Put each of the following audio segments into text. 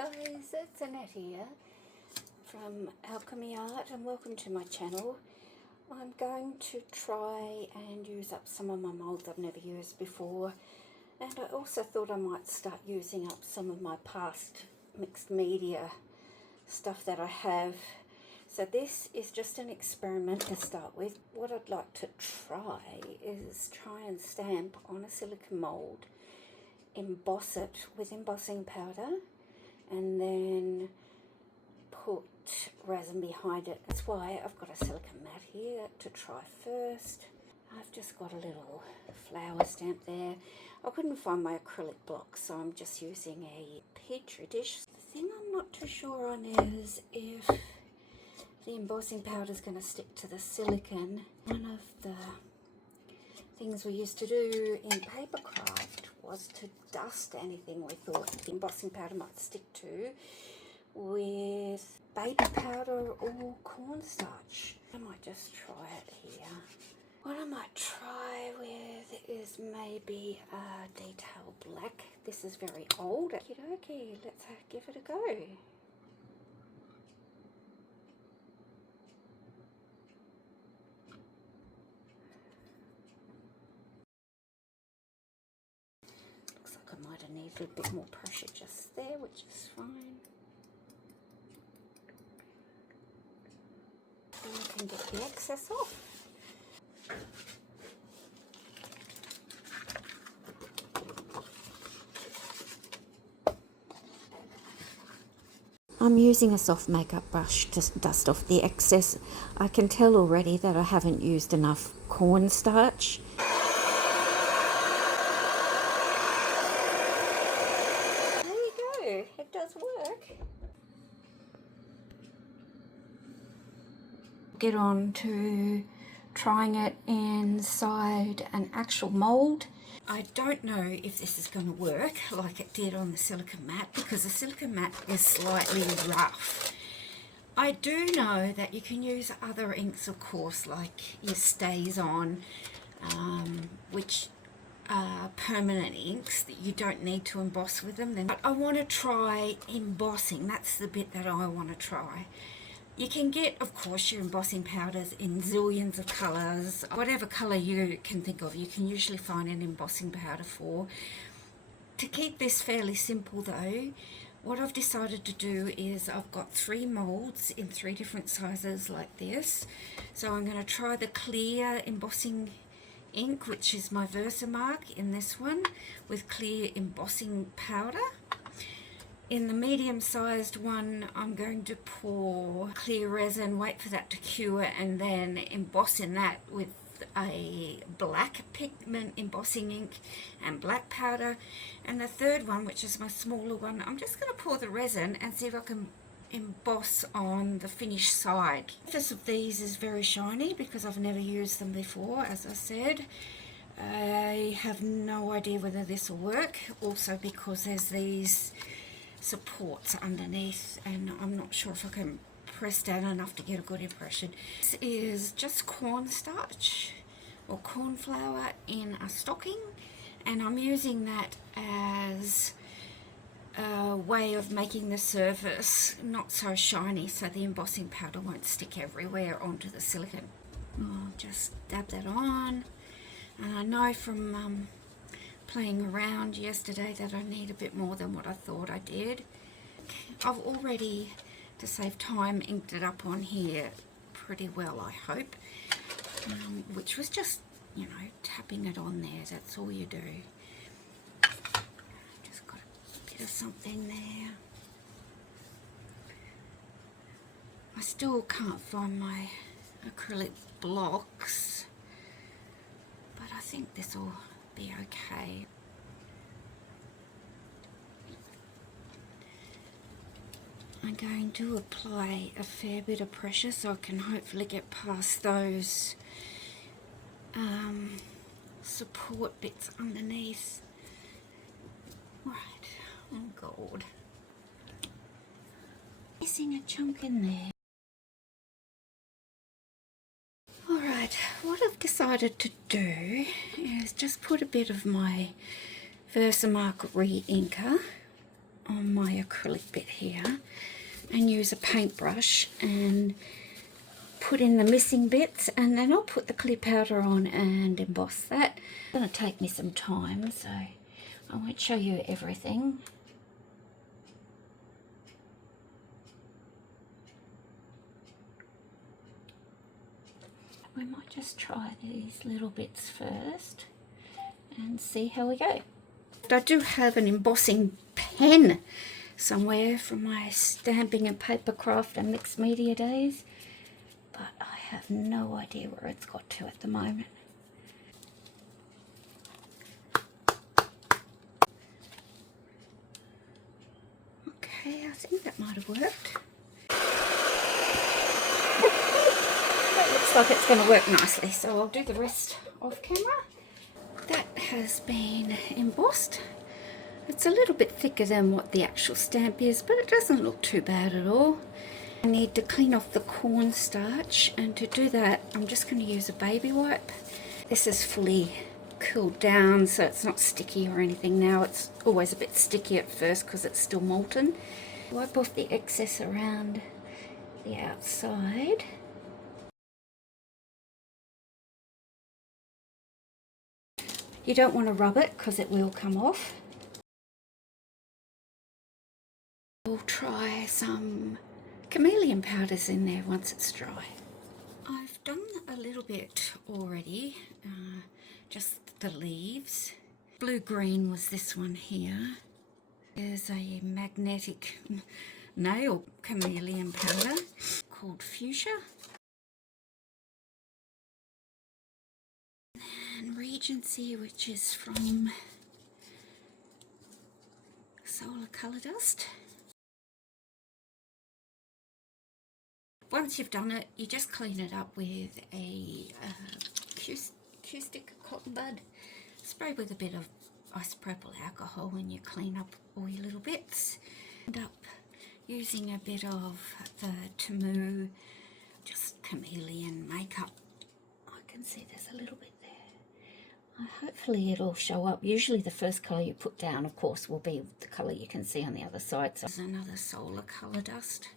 guys, it's Annette here from Alchemy Art and welcome to my channel. I'm going to try and use up some of my moulds I've never used before, and I also thought I might start using up some of my past mixed media stuff that I have. So this is just an experiment to start with. What I'd like to try is try and stamp on a silicone mould, emboss it with embossing powder, and then put resin behind it. That's why I've got a silicone mat here to try first. I've just got a little flower stamp there. I couldn't find my acrylic block, so I'm just using a petri dish. The thing I'm not too sure on is if the embossing powder is going to stick to the silicone. One of the things we used to do in papercraft was to dust anything we thought the embossing powder might stick to with baby powder or cornstarch. I might just try it here. What I might try with is maybe a detail black. This is very old. Okay, let's give it a go. I might have needed a bit more pressure just there, which is fine. And I can get the excess off. I'm using a soft makeup brush to dust off the excess. I can tell already that I haven't used enough cornstarch. It does work. Get on to trying it inside an actual mould. I don't know if this is going to work like it did on the silicone mat, because the silicone mat is slightly rough. I do know that you can use other inks, of course, like your Stays On, which permanent inks that you don't need to emboss with them. But I want to try embossing. That's the bit that I want to try. You can get, of course, your embossing powders in zillions of colours. Whatever colour you can think of, you can usually find an embossing powder for. To keep this fairly simple though, what I've decided to do is I've got 3 moulds in 3 different sizes like this. So I'm going to try the clear embossing ink, which is my Versamark in this one, with clear embossing powder. In the medium-sized one, I'm going to pour clear resin, wait for that to cure, and then emboss in that with a black pigment embossing ink and black powder. And the third one, which is my smaller one, I'm just going to pour the resin and see if I can emboss on the finished side. The surface of these is very shiny because I've never used them before, as I said. I have no idea whether this will work, also because there's these supports underneath and I'm not sure if I can press down enough to get a good impression. This is just cornstarch or corn flour in a stocking, and I'm using that as a way of making the surface not so shiny so the embossing powder won't stick everywhere onto the silicone. I'll just dab that on, and I know from playing around yesterday that I need a bit more than what I thought I did. I've already, to save time, inked it up on here pretty well, I hope, which was just, you know, tapping it on there. That's all you do. Just got a bit of something there. I still can't find my acrylic blocks, but I think this will be okay. I'm going to apply a fair bit of pressure so I can hopefully get past those support bits underneath. Right, oh God, missing a chunk in there. Alright, what I've decided to do is just put a bit of my Versamark re-inker on my acrylic bit here and use a paintbrush and put in the missing bits, and then I'll put the clear powder on and emboss that. It's going to take me some time, so I won't show you everything. We might just try these little bits first and see how we go. I do have an embossing pen somewhere from my stamping and paper craft and mixed media days, but I have no idea where it's got to at the moment. Okay, I think that might have worked. That looks like it's going to work nicely, so I'll do the rest off camera. That has been embossed. It's a little bit thicker than what the actual stamp is, but it doesn't look too bad at all. I need to clean off the cornstarch, and to do that I'm just going to use a baby wipe. This is fully cooled down, so it's not sticky or anything now. It's always a bit sticky at first because it's still molten. Wipe off the excess around the outside. You don't want to rub it because it will come off. We'll try some chameleon powders in there once it's dry. I've done a little bit already, just the leaves. Blue-green was this one here. There's a magnetic nail chameleon powder called Fuchsia. And Regency, which is from Solar Colour Dust. Once you've done it, you just clean it up with a Q-stick cotton bud. Spray with a bit of isopropyl alcohol and you clean up all your little bits. End up using a bit of the Temu, just chameleon makeup. I can see there's a little bit there. Hopefully it'll show up. Usually the first colour you put down, of course, will be the colour you can see on the other side. So there's another Solar Colour Dust.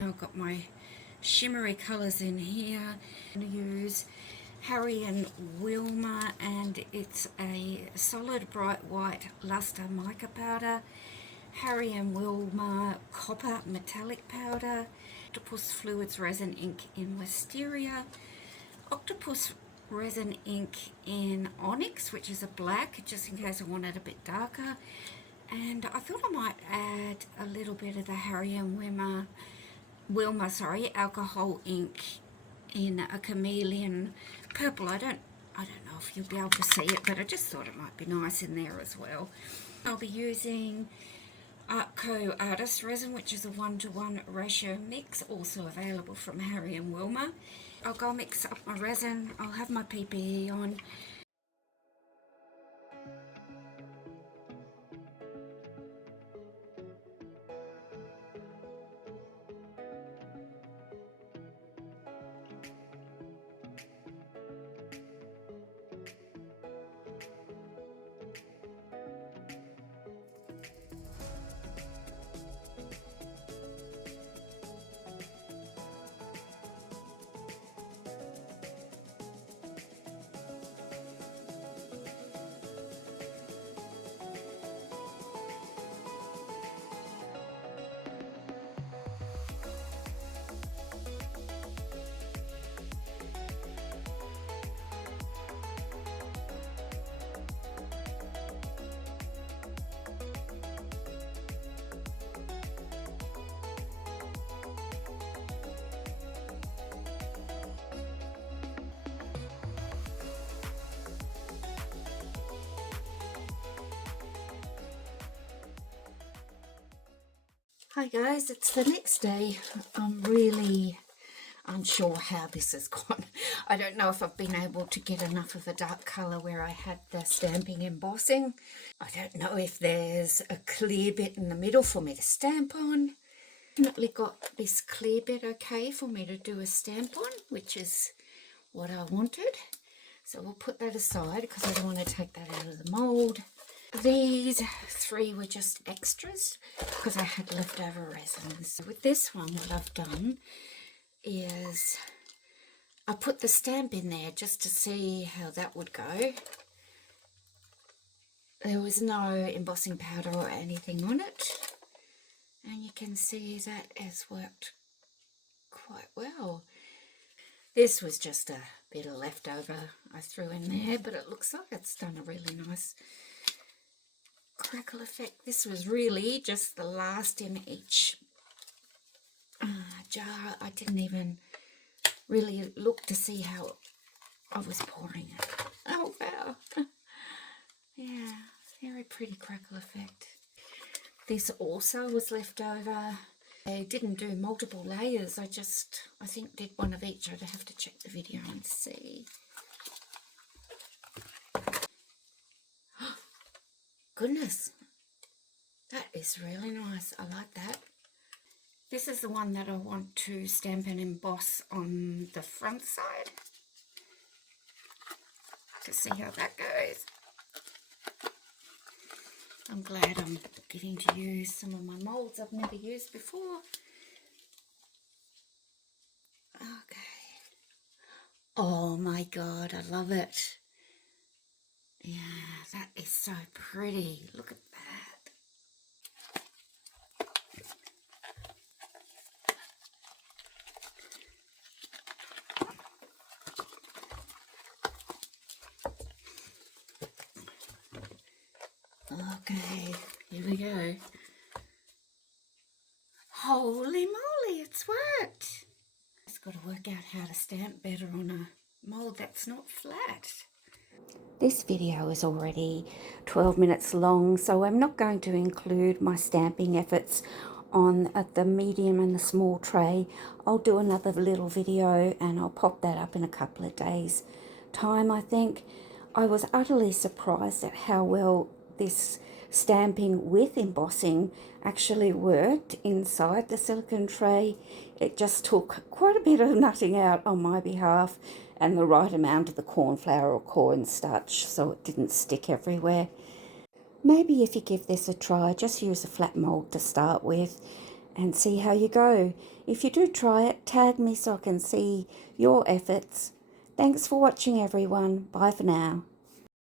I've got my shimmery colours in here. I'm going to use Harry and Wilma, and it's a solid bright white luster mica powder, Harry and Wilma copper metallic powder, Octopus Fluids Resin ink in Wisteria, Octopus Resin ink in Onyx, which is a black, just in case I want it a bit darker, and I thought I might add a little bit of the Harry and Wilma alcohol ink in a chameleon purple. I don't know if you'll be able to see it, but I just thought it might be nice in there as well. I'll be using Artco Artist Resin, which is a 1-to-1 ratio mix, also available from Harry and Wilma. I'll go mix up my resin. I'll have my PPE on. Hi guys, it's the next day. I'm really unsure how this has gone. I don't know if I've been able to get enough of a dark colour where I had the stamping embossing. I don't know if there's a clear bit in the middle for me to stamp on. Definitely got this clear bit okay for me to do a stamp on, which is what I wanted. So we'll put that aside because I don't want to take that out of the mould. These 3 were just extras because I had leftover resins. With this one, what I've done is I put the stamp in there just to see how that would go. There was no embossing powder or anything on it. And you can see that has worked quite well. This was just a bit of leftover I threw in there, but it looks like it's done a really nice crackle effect. This was really just the last in each jar. I didn't even really look to see how I was pouring it. Oh wow. Yeah, very pretty crackle effect. This also was left over. I didn't do multiple layers. I think did one of each. I'd have to check the video and see. Goodness, that is really nice. I like that. This is the one that I want to stamp and emboss on the front side. To see how that goes. I'm glad I'm getting to use some of my moulds I've never used before. Okay. Oh my God, I love it. Yeah, that is so pretty. Look at that. Okay, here we go. Holy moly, it's worked. Just got to work out how to stamp better on a mould that's not flat. This video is already 12 minutes long, so I'm not going to include my stamping efforts on the medium and the small tray. I'll do another little video and I'll pop that up in a couple of days' time, I think. I was utterly surprised at how well this stamping with embossing actually worked inside the silicone tray. It just took quite a bit of nutting out on my behalf and the right amount of the corn flour or cornstarch so it didn't stick everywhere. Maybe if you give this a try, just use a flat mould to start with and see how you go. If you do try it, tag me so I can see your efforts. Thanks for watching everyone. Bye for now.